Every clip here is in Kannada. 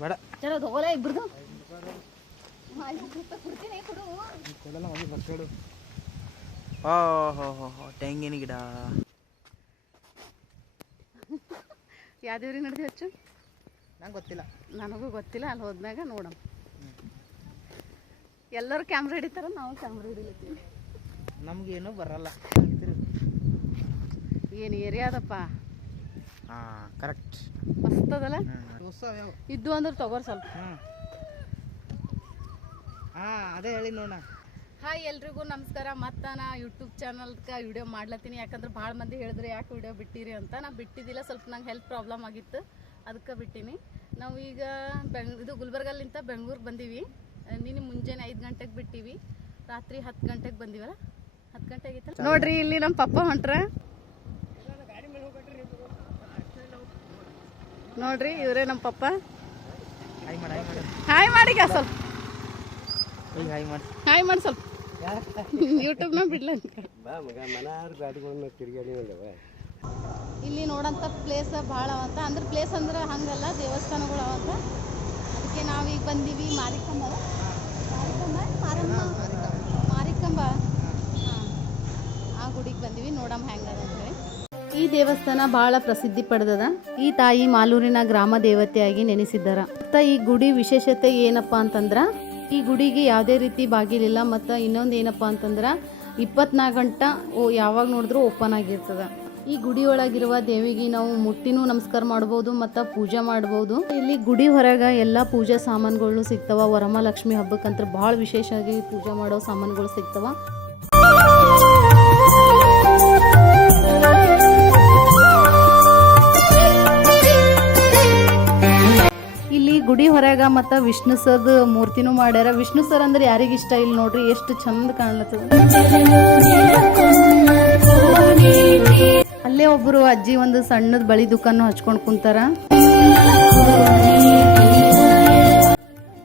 ಬೇಡ ಚಲೋ ತಗೋಲ ಇಬ್ರದು ಕೊಡ್ತೀನಿ ಕೊಡು ಕೊಡಲ್ಲ ಮಗಿ ಮಕ್ಕಳು ಹೋ ತೆಂಗಿನ ಗಿಡ ಯಾವ್ದೇವ್ರಿಗೆ ನಡೆದಿ ಹಚ್ಚು ನಂಗೆ ಗೊತ್ತಿಲ್ಲ ನನಗೂ ಗೊತ್ತಿಲ್ಲ ಅಲ್ಲಿ ಹೋದ್ಮ್ಯಾಗ ನೋಡಮ್ ಎಲ್ಲರೂ ಕ್ಯಾಮ್ರಾ ಹಿಡಿತಾರ ನಾವು ಕ್ಯಾಮ್ರಾ ಹಿಡಿಲತ್ತೀವಿ ನಮಗೇನು ಬರಲ್ಲ ಏನು ಏರಿಯಾ ಅದಪ್ಪ ಹಾಂ ಕರೆಕ್ಟ್ ಮಸ್ತ್ ಅದಲ್ಲ ಹೊಸ ಯಾವ ಇದ್ದು ಅಂದ್ರೆ ತಗೋರ್ ಸ್ವಲ್ಪ ಹಾಂ ಅದೇ ಹೇಳಿ ನೋಡ ಹಾಯ್ ಎಲ್ರಿಗೂ ನಮಸ್ಕಾರ ಮತ್ತು ನಾ ಯೂಟ್ಯೂಬ್ ಚಾನಲ್ಗೆ ವಿಡಿಯೋ ಮಾಡ್ಲತ್ತೀನಿ ಯಾಕಂದ್ರೆ ಭಾಳ ಮಂದಿ ಹೇಳಿದ್ರೆ ಯಾಕೆ ವಿಡಿಯೋ ಬಿಟ್ಟಿರಿ ಅಂತ ನಾ ಬಿಟ್ಟಿದ್ದಿಲ್ಲ ಸ್ವಲ್ಪ ನಂಗೆ ಹೆಲ್ತ್ ಪ್ರಾಬ್ಲಮ್ ಆಗಿತ್ತು ಅದಕ್ಕೆ ಬಿಟ್ಟಿನಿ ನಾವು ಈಗ ಇದು ಗುಲ್ಬರ್ಗಲ್ಲಿಂದ ಬೆಂಗ್ಳೂರಿಗೆ ಬಂದೀವಿ ನಿನ್ನೆ ಮುಂಜಾನೆ 5 ಗಂಟೆಗೆ ಬಿಟ್ಟಿವಿ ರಾತ್ರಿ 10 ಗಂಟೆಗೆ ಬಂದಿವಲ್ಲ 10 ಗಂಟೆ ಆಗಿತ್ತಲ್ಲ ನೋಡ್ರಿ ಇಲ್ಲಿ ನಮ್ಮ ಪಪ್ಪ ಹೊಂಟ್ರ ನೋಡ್ರಿ ಇವರೇ ನಮ್ಮ ಪಪ್ಪ ಹಾಯ್ ಮಾಡಿಗ ಸ್ವಲ್ಪ ಹಾಯ್ ಮಾಡಿ ಸ್ವಲ್ಪ ಯೂಟ್ಯೂಬ್ನ ಬಿಡ್ಲ ಇಲ್ಲಿ ನೋಡಂತ ಪ್ಲೇಸ್ ಭಾಳ ಅವಂತ ಅಂದ್ರೆ ಪ್ಲೇಸ್ ಅಂದ್ರೆ ಹಂಗಲ್ಲ ದೇವಸ್ಥಾನಗಳು ಅವಂತ ಅದಕ್ಕೆ ನಾವೀಗ ಬಂದೀವಿ ಮಾರಿಕಂಬ ಹಾಂ ಆ ಗುಡಿಗೆ ಬಂದೀವಿ ನೋಡಮ್ಮ ಹೆಂಗದ ಅಂತೇಳಿ ಈ ದೇವಸ್ಥಾನ ಬಹಳ ಪ್ರಸಿದ್ಧಿ ಪಡೆದದ ಈ ತಾಯಿ ಮಾಲೂರಿನ ಗ್ರಾಮ ದೇವತೆಯಾಗಿ ನೆನೆಸಿದ್ದಾರ ಮತ್ತು ಈ ಗುಡಿ ವಿಶೇಷತೆ ಏನಪ್ಪ ಅಂತಂದ್ರೆ ಈ ಗುಡಿಗೆ ಯಾವುದೇ ರೀತಿ ಬಾಗಿಲಿಲ್ಲ ಮತ್ತು ಇನ್ನೊಂದು ಏನಪ್ಪ ಅಂತಂದ್ರೆ 24 ಗಂಟೆ ಯಾವಾಗ ನೋಡಿದ್ರೂ ಓಪನ್ ಆಗಿರ್ತದ ಈ ಗುಡಿ ಒಳಗಿರುವ ದೇವಿಗೆ ನಾವು ಮುಟ್ಟಿನೂ ನಮಸ್ಕಾರ ಮಾಡ್ಬೋದು ಮತ್ತು ಪೂಜೆ ಮಾಡ್ಬೋದು ಇಲ್ಲಿ ಗುಡಿ ಹೊರಗೆ ಎಲ್ಲ ಪೂಜಾ ಸಾಮಾನುಗಳು ಸಿಗ್ತವ ವರಮಹಾಲಕ್ಷ್ಮಿ ಹಬ್ಬಕ್ಕಂತ ಭಾಳ ವಿಶೇಷವಾಗಿ ಪೂಜೆ ಮಾಡೋ ಸಾಮಾನುಗಳು ಸಿಗ್ತವ ಇಲ್ಲಿ ಗುಡಿ ಹೊರಗ ಮತ್ತು ವಿಷ್ಣು ಸರ್ದು ಮೂರ್ತಿನೂ ಮಾಡ್ಯಾರ ವಿಷ್ಣು ಸರ್ ಅಂದ್ರೆ ಯಾರಿಗೆ ಇಷ್ಟ ಇಲ್ಲ ನೋಡ್ರಿ ಎಷ್ಟು ಚಂದ ಕಾಣ್ಲತ್ತದ ಅಲ್ಲೇ ಒಬ್ರು ಅಜ್ಜಿ ಒಂದು ಸಣ್ಣದ ಬಳಿ ದುಕಾನು ಹಚ್ಕೊಂಡು ಕುಂತಾರ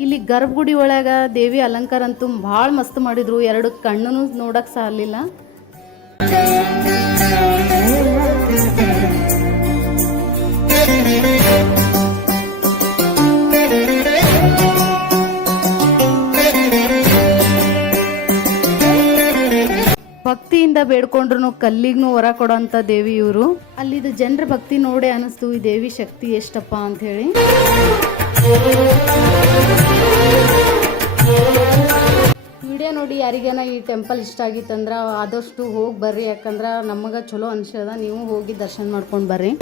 ಇಲ್ಲಿ ಗರ್ಭಗುಡಿ ಒಳಗ ದೇವಿ ಅಲಂಕಾರ ಅಂತೂ ಭಾಳ ಮಸ್ತ್ ಮಾಡಿದ್ರು 2 ಕಣ್ಣು ನೋಡಕ್ ಸಾಲಿಲ್ಲ ಭಕ್ತಿಯಿಂದ ಬೇಡ್ಕೊಂಡ್ರು ಕಲ್ಲಿಗೂ ವರ ಕೊಡೋಂಥ ದೇವಿ ಇವರು ಅಲ್ಲಿದು ಜನರ ಭಕ್ತಿ ನೋಡಿ ಅನಿಸ್ತು ಈ ದೇವಿ ಶಕ್ತಿ ಎಷ್ಟಪ್ಪ ಅಂತ ಹೇಳಿ ವಿಡಿಯೋ ನೋಡಿ ಯಾರಿಗಾನ ಈ ಟೆಂಪಲ್ ಇಷ್ಟ ಆಗಿತ್ತಂದ್ರೆ ಆದಷ್ಟು ಹೋಗಿ ಬರ್ರಿ ಯಾಕಂದ್ರೆ ನಮಗೆ ಚಲೋ ಅನ್ಸದ ನೀವು ಹೋಗಿ ದರ್ಶನ ಮಾಡ್ಕೊಂಡು ಬರ್ರಿ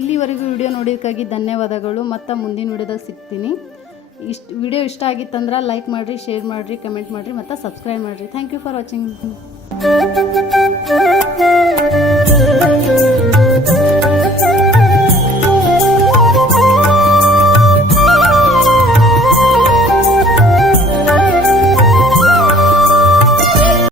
ಇಲ್ಲಿವರೆಗೂ ವಿಡಿಯೋ ನೋಡೋದಕ್ಕಾಗಿ ಧನ್ಯವಾದಗಳು ಮತ್ತು ಮುಂದಿನ ವಿಡಿಯೋದಾಗ ಸಿಗ್ತೀನಿ ವಿಡಿಯೋ ಇಷ್ಟ ಆಗಿತ್ತಂದ್ರೆ ಲೈಕ್ ಮಾಡಿರಿ ಶೇರ್ ಮಾಡಿರಿ ಕಮೆಂಟ್ ಮಾಡಿರಿ ಮತ್ತು ಸಬ್ಸ್ಕ್ರೈಬ್ ಮಾಡಿರಿ ಥ್ಯಾಂಕ್ ಯು ಫಾರ್ ವಾಚಿಂಗ್